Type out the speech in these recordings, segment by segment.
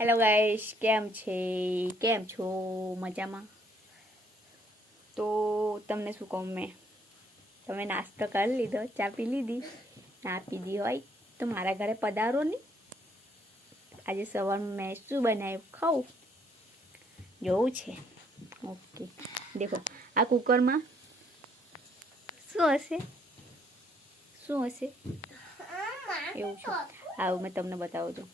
Hello guys, કેમ છો? મજામાં? તો તમને શું કહું મેં, તમે નાસ્તો કરી લીધો, ચા પી લીધી? ના પીધી હોય તો મારા ઘરે પધારો ને. આજે સવારમાં મેં શું બનાવ્યું ખાઉં જોવું છે. ઓકે, દેખો આ કુકરમાં શું હશે એવું છે. આવું મેં તમને બતાવું છું.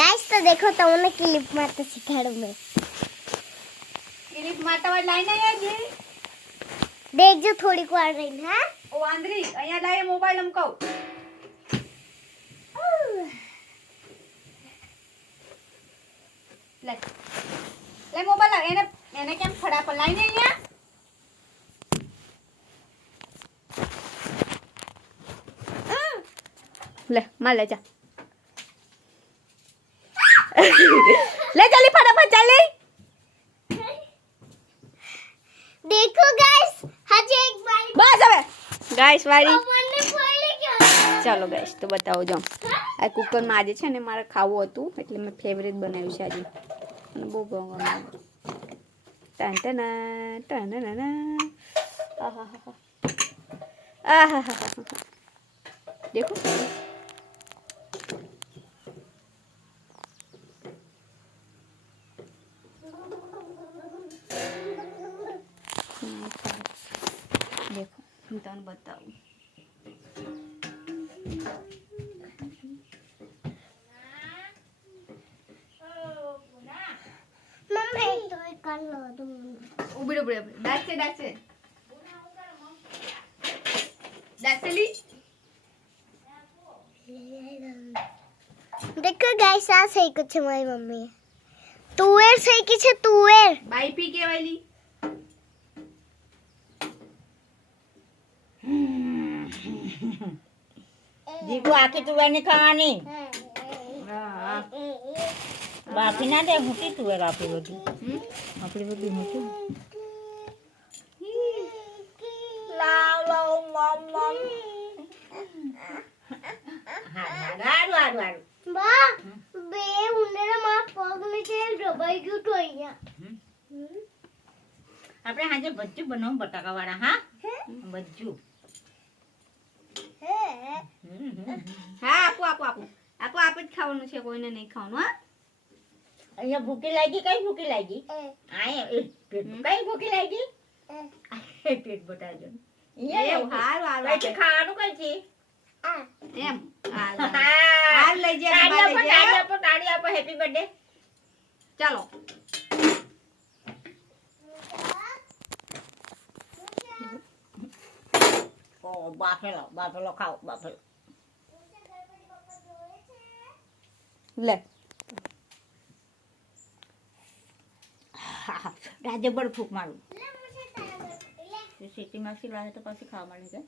गाइस तो देखो तुमने क्लिप मारता सिखाड़ू मैं क्लिप मारता वाली लाइन नहीं है ये। देख जो थोड़ी को आ रही है। ओ आंद्री અહીંયા લાય મોબાઈલ हम કહું લે લે મોબાઈલ એને એને કેમ ખડા પર લાઈને અહીંયા ले मार ले जा ले जल्दी फटाफट चले। देखो गाइस हजे एक बारी बस હવે ગાઈસ વાળી મને ફોડી ગયો। ચાલો ગાઈસ તો બતાવો જો આ કુકરમાં આજે છે ને મારે ખાવું હતું એટલે મેં ફેવરેટ બનાવ્યું છે આજે અને બહુ ગમે ટન ટન ટન ટન આહાહા આહાહા देखो देखो हम તમને બતાવું मम्मी तो कर लो तुम ઉબડે ઉબડે દાસે દાસેલી देखो गाइस आ सही कुछ हमारी मम्मी तुवेर सही की छे तुवेर બાઈ પી કેવાયલી દીકુ આખી તુવેર ની ખાવાની બાકી ના દે મોટી તુવેર આપી બધી આપણી બધી મોટી લાવ લાવ મમ મમ હારું હારું હારું બા બે ઉંદરા માં પગ નીચે દબાઈ ગયું તો અહીંયા આપણે આજે ભજ્જુ બનાવું બટાકા વાળા હા ભજ્જુ હા આપો આપો આપો આપો આપે જ ખાવાનું છે કોઈને નહીં ખાવાનું હા અહીંયા ભૂખી લાગી કઈ ભૂખી લાગી આય પેટ કઈ ભૂખી લાગી પેટ બટાજો એવું હારું હારું કઈ ખાવાનું કઈ છે એમ હાલ લઈ જાય તાળી આપો હેપી બર્થડે ચાલો ઓ બાફેલો ખાઓ બાફેલો લે રાજે બળ ફૂક મારું સિટીમાં સિલાય તો પછી ખાવા મળે છે